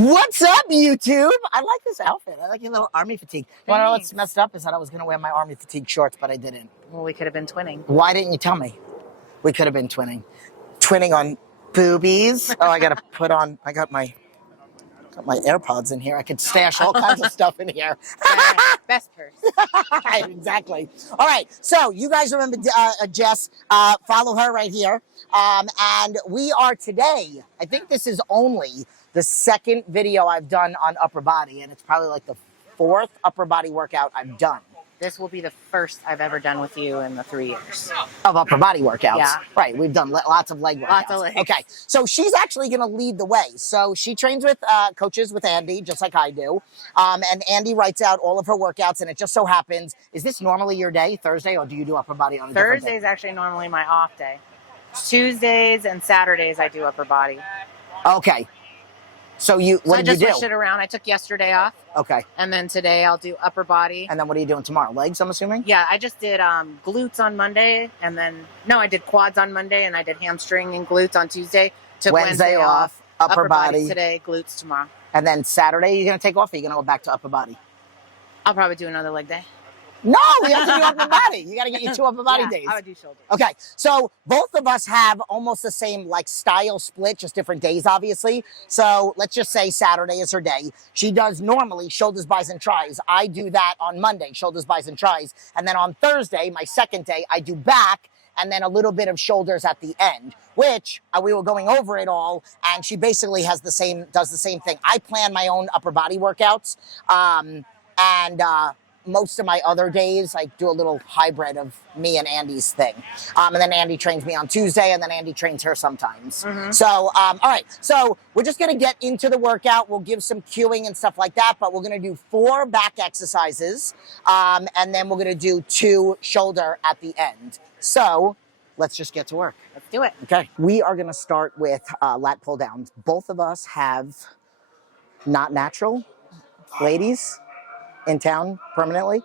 What's up, YouTube? I like this outfit. I like your little army fatigue. You wanna know what's messed up is that I was gonna wear my army fatigue shorts, but I didn't. Well, we could have been twinning. Why didn't you tell me? We could have been twinning. Twinning on boobies. Oh, I gotta put on, I got my AirPods in here. I could stash all kinds of stuff in here. Best purse. Exactly. All right. So you guys remember Jess? Follow her right here. And we are today. I think this is only the second video I've done on upper body, and it's probably like the fourth upper body workout I've done. This will be the first I've ever done with you in the 3 years. Of upper body workouts. Yeah. Right. We've done lots of leg workouts. Lots of legs. Okay. So she's actually going to lead the way. So she trains with coaches with Andy, just like I do. And Andy writes out all of her workouts. And it just so happens, is this normally your day, Thursday, or do you do upper body on a different day? Thursday is actually normally my off day. Tuesdays and Saturdays I do upper body. Okay. So what did you do? I just switched it around. I took yesterday off. Okay. And then today I'll do upper body. And then what are you doing tomorrow? Legs, I'm assuming? Yeah, I just did glutes on Monday. And then, no, I did quads on Monday. And I did hamstring and glutes on Tuesday. Took Wednesday off. Upper body today, glutes tomorrow. And then Saturday you're going to take off, or you're going to go back to upper body? I'll probably do another leg day. No, we have to do upper body. You got to get your 2 upper body days. I would do shoulders. Okay, so both of us have almost the same like style split, just different days, obviously. So let's just say Saturday is her day. She does normally shoulders, bis, and tris. I do that on Monday, shoulders, bis, and tris. And then on Thursday, my second day, I do back and then a little bit of shoulders at the end, which we were going over it all. And she basically does the same thing. I plan my own upper body workouts. Most of my other days, I do a little hybrid of me and Andy's thing. And then Andy trains me on Tuesday, and then Andy trains her sometimes. Mm-hmm. So, all right. So we're just going to get into the workout. We'll give some cueing and stuff like that, but we're going to do 4 back exercises, and then we're going to do 2 shoulder at the end. So let's just get to work. Let's do it. Okay. We are going to start with lat pull downs. Both of us have not natural ladies in town permanently.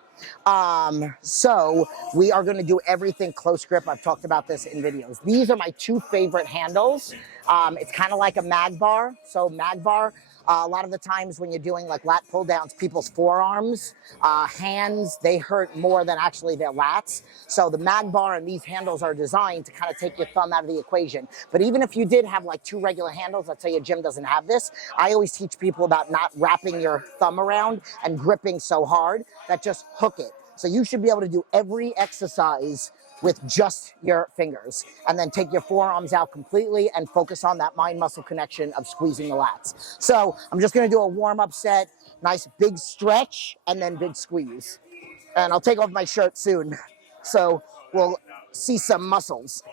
So we are going to do everything close grip. I've talked about this in videos. These are my 2 favorite handles. It's kind of like a mag bar. So mag bar, a lot of the times when you're doing like lat pull downs, people's forearms, hands, they hurt more than actually their lats. So the mag bar and these handles are designed to kind of take your thumb out of the equation. But even if you did have like 2 regular handles, let's say your gym doesn't have this, I always teach people about not wrapping your thumb around and gripping so hard that just hook it. So you should be able to do every exercise with just your fingers, and then take your forearms out completely and focus on that mind-muscle connection of squeezing the lats. So I'm just gonna do a warm-up set, nice big stretch, and then big squeeze. And I'll take off my shirt soon, so we'll see some muscles.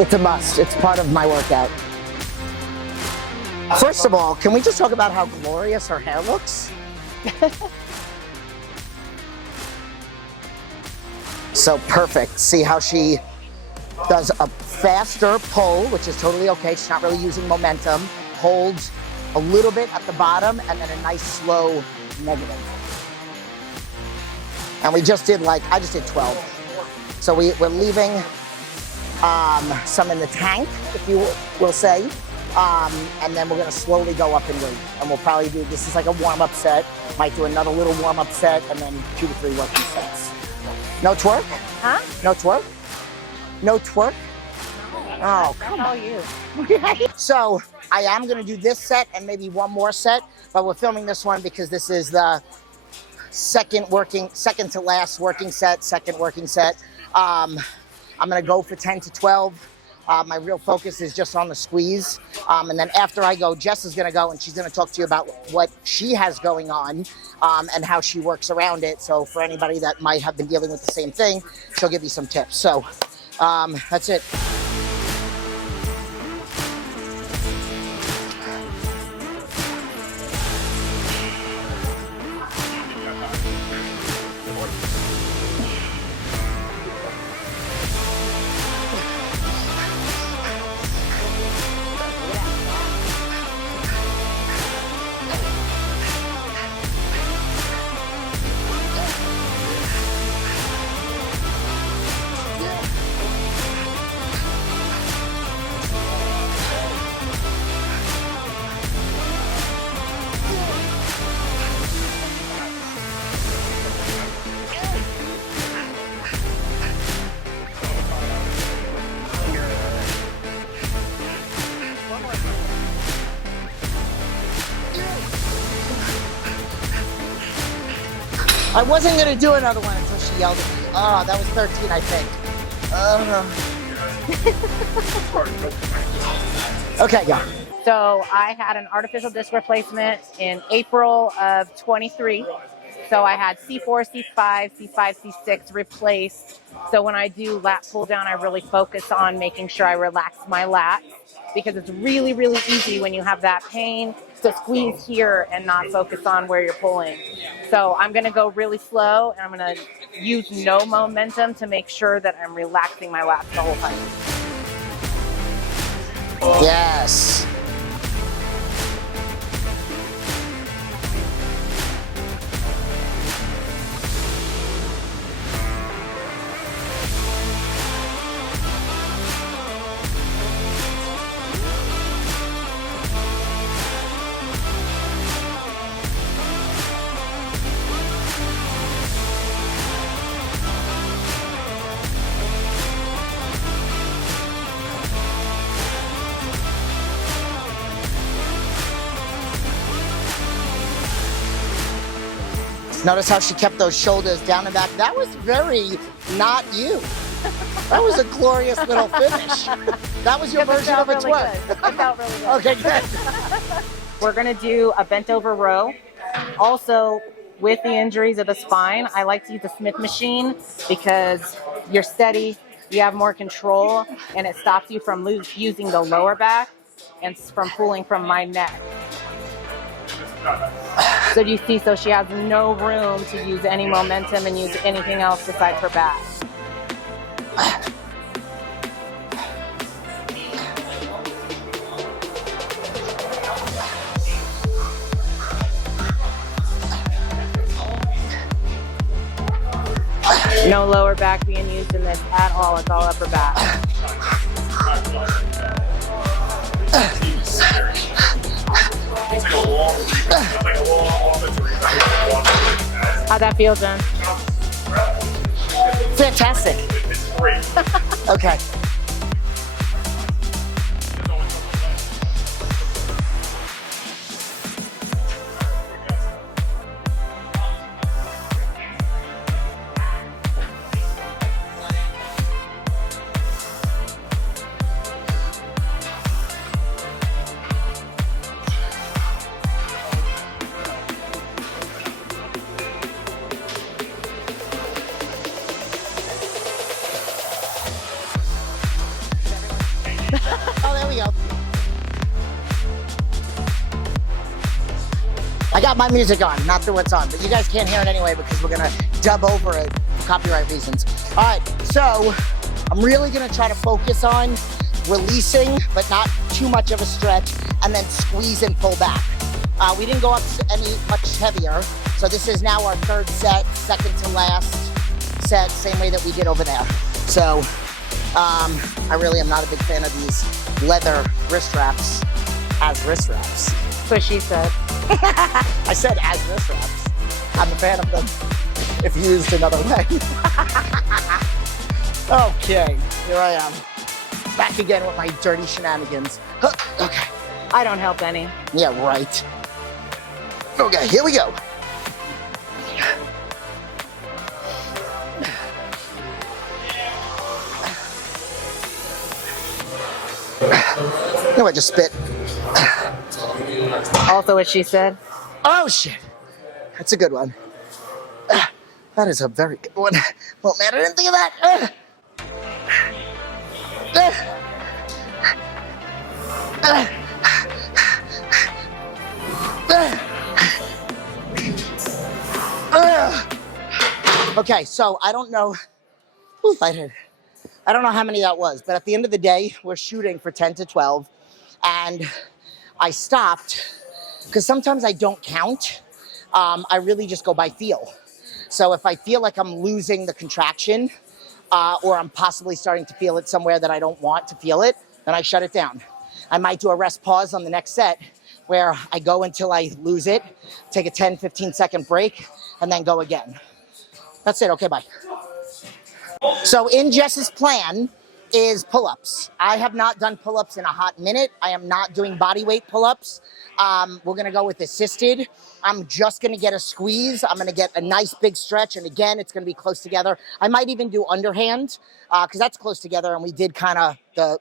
It's a must. It's part of my workout. First of all, can we just talk about how glorious her hair looks? So perfect. See how she does a faster pull, which is totally okay. She's not really using momentum. Holds a little bit at the bottom and then a nice slow negative. And we just did I just did 12. So we're leaving some in the tank, if you will say. And then we're gonna slowly go up in weight. And we'll probably do, this is like a warm-up set. Might do another little warm-up set and then 2 to 3 working sets. No twerk? Huh? No twerk? No twerk? No, Oh, come how on. are you? So I am gonna do this set and maybe one more set, but we're filming this one because this is the second to last working set, second working set. I'm gonna go for 10 to 12. My real focus is just on the squeeze. And then after I go, Jess is gonna go and she's gonna talk to you about what she has going on and how she works around it. So for anybody that might have been dealing with the same thing, she'll give you some tips. So that's it. I wasn't gonna do another one until she yelled at me. Oh, that was 13, I think. Okay, yeah. So I had an artificial disc replacement in April of 23. So I had C4, C5, C5, C6 replaced. So when I do lat pull down, I really focus on making sure I relax my lats, because it's really, really easy when you have that pain to squeeze here and not focus on where you're pulling. So I'm gonna go really slow and I'm gonna use no momentum to make sure that I'm relaxing my lats the whole time. Yes. Notice how she kept those shoulders down and back. That was very not you. That was a glorious little finish. That was your version of a twerk. It felt really good. Okay, good. We're gonna do a bent over row. Also, with the injuries of the spine, I like to use the Smith machine because you're steady, you have more control, and it stops you from using the lower back and from pulling from my neck. So you see, so she has no room to use any momentum and use anything else besides her back. No lower back being used in this at all, it's all upper back. How'd that feel, Jen? Fantastic. It's great. Okay. Oh, there we go. I got my music on, not the what's on, but you guys can't hear it anyway because we're gonna dub over it for copyright reasons. All right, so I'm really gonna try to focus on releasing, but not too much of a stretch, and then squeeze and pull back. We didn't go up any much heavier, so this is now our third set, second to last set, same way that we did over there. So I really am not a big fan of these leather wrist wraps as wrist wraps. That's what she said. I said as wrist wraps. I'm a fan of them if used another way. Okay, here I am. Back again with my dirty shenanigans. Huh, okay. I don't help any. Yeah, right. Okay, here we go. You know what, just spit. Also what she said. Oh shit, that's a good one. That is a very good one. Well, man, I didn't think of that. Okay, so I don't know. Oof, I don't know how many that was, but at the end of the day, we're shooting for 10 to 12, and I stopped because sometimes I don't count. I really just go by feel. So if I feel like I'm losing the contraction, or I'm possibly starting to feel it somewhere that I don't want to feel it, then I shut it down. I might do a rest pause on the next set where I go until I lose it, take a 10, 15 second break, and then go again. That's it. Okay, bye. So in Jess's plan is pull-ups. I have not done pull-ups in a hot minute. I am not doing body weight pull-ups. We're gonna go with assisted. I'm just gonna get a squeeze. I'm gonna get a nice big stretch, and again, it's gonna be close together. I might even do underhand, because that's close together, and we did kind of the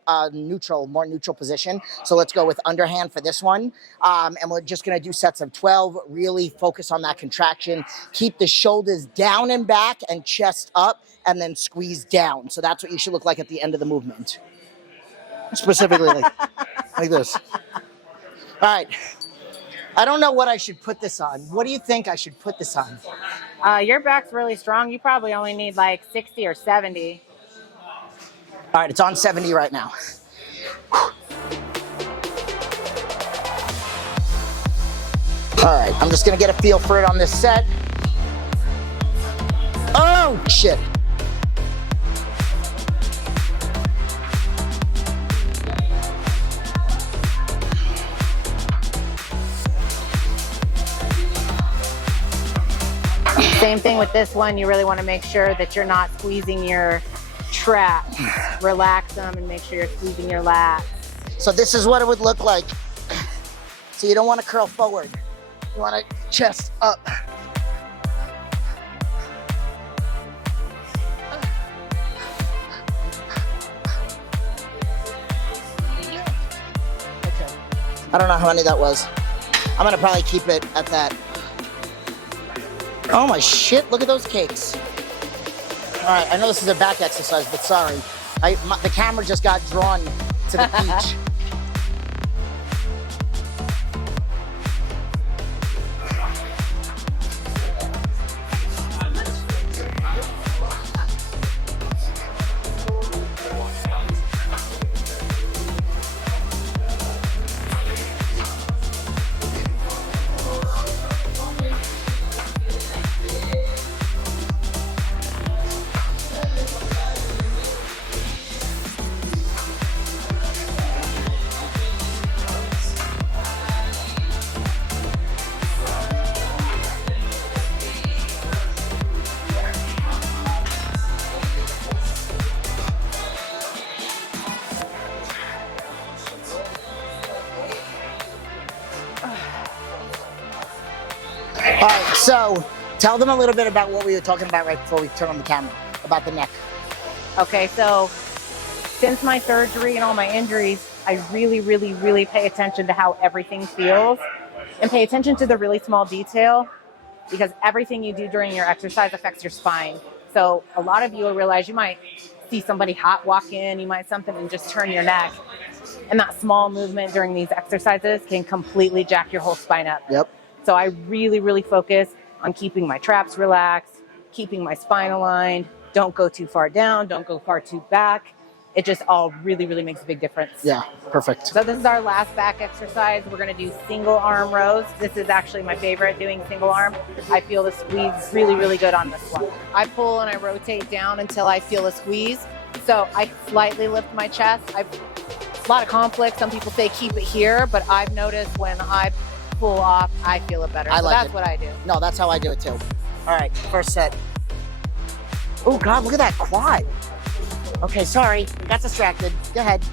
more neutral position. So let's go with underhand for this one. And we're just gonna do sets of 12, really focus on that contraction. Keep the shoulders down and back and chest up, and then squeeze down. So that's what you should look like at the end of the movement. Specifically like this. All right. I don't know what I should put this on. What do you think I should put this on? Your back's really strong. You probably only need like 60 or 70. All right, it's on 70 right now. All right, I'm just gonna get a feel for it on this set. Oh, shit. Same thing with this one. You really want to make sure that you're not squeezing your traps. Relax them and make sure you're squeezing your lats. So this is what it would look like. So you don't want to curl forward. You want to chest up. Okay. I don't know how many that was. I'm going to probably keep it at that. Oh my shit, look at those cakes. All right, I know this is a back exercise, but sorry. The camera just got drawn to the beach. All right, so tell them a little bit about what we were talking about right before we turn on the camera, about the neck. Okay, so since my surgery and all my injuries, I really, really, really pay attention to how everything feels and pay attention to the really small detail, because everything you do during your exercise affects your spine. So a lot of you will realize you might see somebody hot walk in, you might something and just turn your neck. And that small movement during these exercises can completely jack your whole spine up. Yep. So I really, really focus on keeping my traps relaxed, keeping my spine aligned. Don't go too far down. Don't go far too back. It just all really, really makes a big difference. Yeah, perfect. So this is our last back exercise. We're going to do single arm rows. This is actually my favorite, doing single arm. I feel the squeeze really, really good on this one. I pull and I rotate down until I feel a squeeze. So I slightly lift my chest. A lot of conflict. Some people say keep it here, but I've noticed when I pull off, I feel it better. So that's what I do. No, that's how I do it too. All right, first set. Oh God, look at that quad. Okay, sorry, got distracted. Go ahead.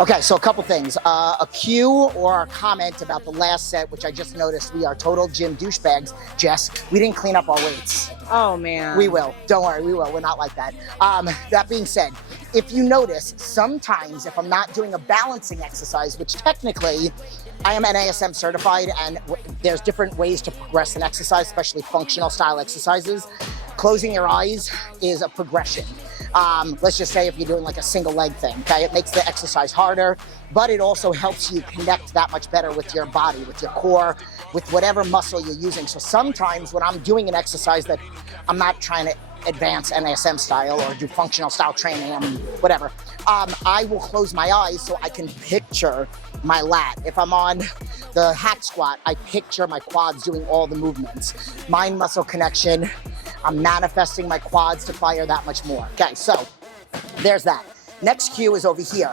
Okay, so a couple things. A cue or a comment about the last set, which I just noticed we are total gym douchebags. Jess, we didn't clean up our weights. Oh, man. We will. Don't worry, we will. We're not like that. That being said, if you notice, sometimes if I'm not doing a balancing exercise, which technically I am NASM certified, and there's different ways to progress an exercise, especially functional style exercises. Closing your eyes is a progression. Let's just say if you're doing like a single leg thing, okay? It makes the exercise harder, but it also helps you connect that much better with your body, with your core, with whatever muscle you're using. So sometimes when I'm doing an exercise that I'm not trying to advance NASM style or do functional style training, whatever, I will close my eyes so I can picture my lat. If I'm on the hack squat, I picture my quads doing all the movements. Mind muscle connection, I'm manifesting my quads to fire that much more. Okay, so there's that. Next cue is over here.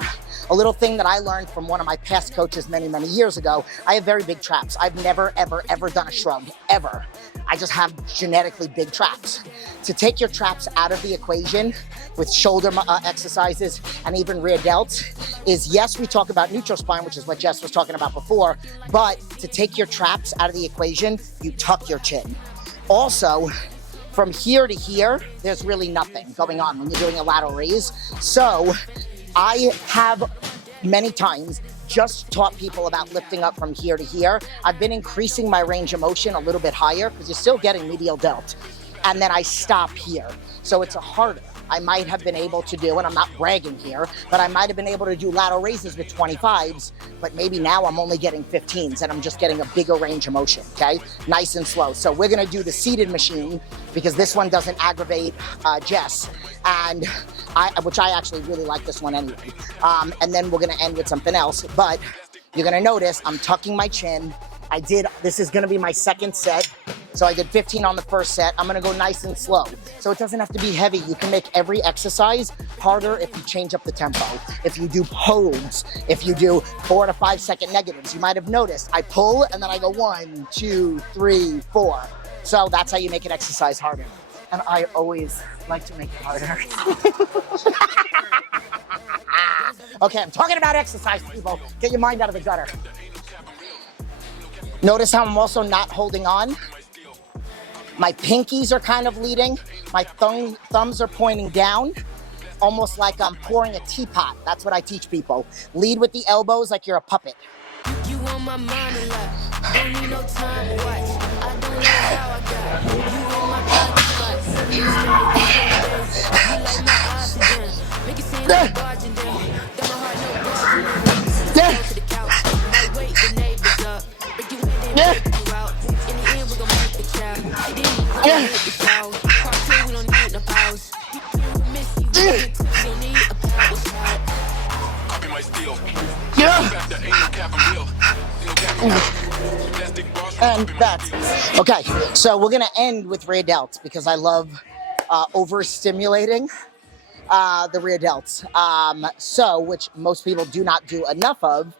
A little thing that I learned from one of my past coaches many, many years ago. I have very big traps. I've never, ever, ever done a shrug, ever. I just have genetically big traps. To take your traps out of the equation with shoulder exercises and even rear delts is, yes, we talk about neutral spine, which is what Jess was talking about before, but to take your traps out of the equation, you tuck your chin. Also, from here to here, there's really nothing going on when you're doing a lateral raise. So I have many times just taught people about lifting up from here to here. I've been increasing my range of motion a little bit higher because you're still getting medial delt. And then I stop here. So it's a harder. I might have been able to do, and I'm not bragging here, but I might have been able to do lateral raises with 25s, but maybe now I'm only getting 15s and I'm just getting a bigger range of motion, okay? Nice and slow. So we're gonna do the seated machine because this one doesn't aggravate Jess, and which I actually really like this one anyway. And then we're gonna end with something else, but you're gonna notice I'm tucking my chin. This is gonna be my second set. So I did 15 on the first set. I'm gonna go nice and slow. So it doesn't have to be heavy. You can make every exercise harder if you change up the tempo. If you do holds, if you do 4 to 5 second negatives. You might have noticed I pull and then I go 1, 2, 3, 4. So that's how you make an exercise harder. And I always like to make it harder. Okay, I'm talking about exercise, people. Get your mind out of the gutter. Notice how I'm also not holding on. My pinkies are kind of leading. My thumbs are pointing down, almost like I'm pouring a teapot. That's what I teach people. Lead with the elbows like you're a puppet. You on my mind a lot. Don't need no time to watch. I don't know how I got. You on my body spots. You like my oxygen. Make it seem like barging down. Got my heart no barging down. Go to the couch. Might wake the neighbors up. Break you in there, break you out. In the end, we're gonna make the child. And that's okay. So we're gonna end with rear delts because I love overstimulating the rear delts. Which most people do not do enough of.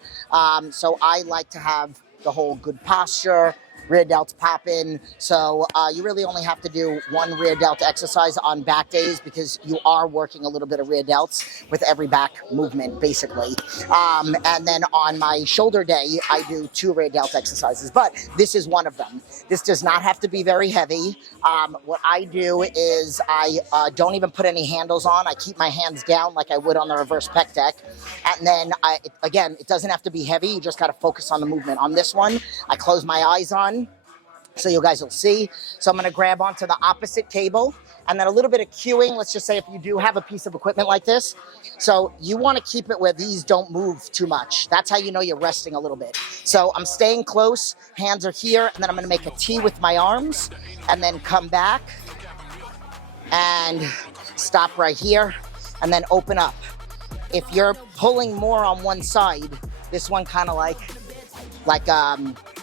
So I like to have the whole good posture, rear delts popping. So you really only have to do one rear delt exercise on back days because you are working a little bit of rear delts with every back movement, basically. And then on my shoulder day, I do 2 rear delt exercises, but this is one of them. This does not have to be very heavy. What I do is I don't even put any handles on. I keep my hands down like I would on the reverse pec deck. And then, again, it doesn't have to be heavy. You just got to focus on the movement. On this one, I close my eyes on, so you guys will see. So I'm gonna grab onto the opposite table and then a little bit of cueing. Let's just say if you do have a piece of equipment like this. So you wanna keep it where these don't move too much. That's how you know you're resting a little bit. So I'm staying close, hands are here, and then I'm gonna make a T with my arms and then come back and stop right here and then open up. If you're pulling more on one side, this one kind of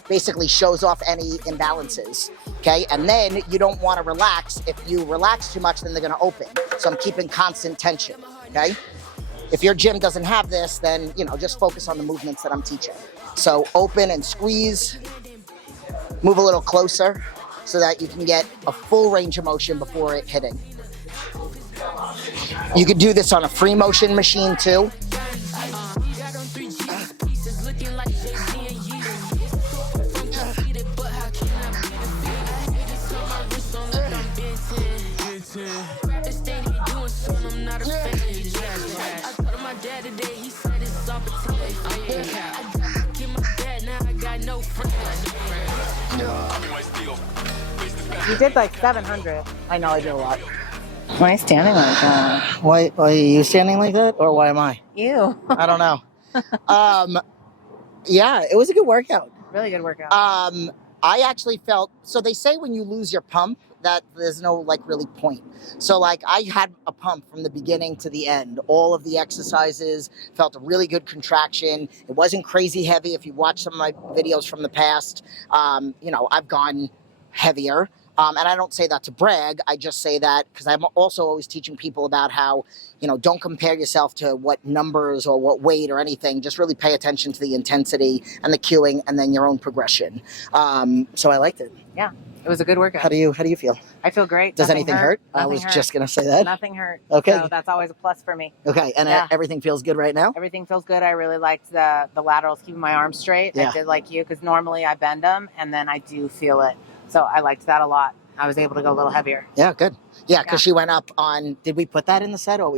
basically shows off any imbalances, okay? And then you don't want to relax. If you relax too much, then they're going to open. So I'm keeping constant tension, okay? If your gym doesn't have this, then, just focus on the movements that I'm teaching. So open and squeeze, move a little closer so that you can get a full range of motion before it hitting. You could do this on a free motion machine too. You did like 700. I know I did a lot. Why are you standing like that? Why are you standing like that, or why am I? You. I don't know. Yeah, it was a good workout. Really good workout. I actually felt, so they say when you lose your pump that there's no like really point. So like I had a pump from the beginning to the end. All of the exercises felt a really good contraction. It wasn't crazy heavy. If you watch some of my videos from the past, you know, I've gone heavier. And I don't say that to brag. I just say that because I'm also always teaching people about how, you know, don't compare yourself to what numbers or what weight or anything. Just really pay attention to the intensity and the cueing and then your own progression. So I liked it. Yeah, it was a good workout. How do you feel? I feel great. Does anything hurt? I was just going to say that. Nothing hurt. Okay. So that's always a plus for me. Okay. And everything feels good right now? Everything feels good. I really liked the laterals, keeping my arms straight. Yeah. I did like you because normally I bend them and then I do feel it. So I liked that a lot. I was able to go a little heavier. Yeah, good. Yeah, because she went up on, did we put that in the set or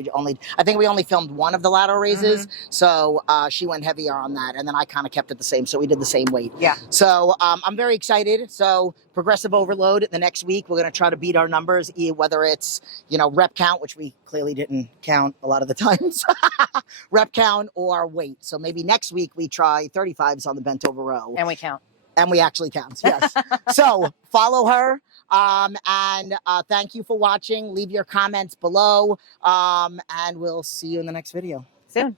I think we only filmed one of the lateral raises. So she went heavier on that and then I kind of kept it the same. So we did the same weight. Yeah. So I'm very excited. So progressive overload the next week, we're going to try to beat our numbers, whether it's, you know, rep count, which we clearly didn't count a lot of the times, rep count or weight. So maybe next week we try 35s on the bent over row. And we count. And we actually count, yes. So follow her. And thank you for watching. Leave your comments below. And we'll see you in the next video. Soon.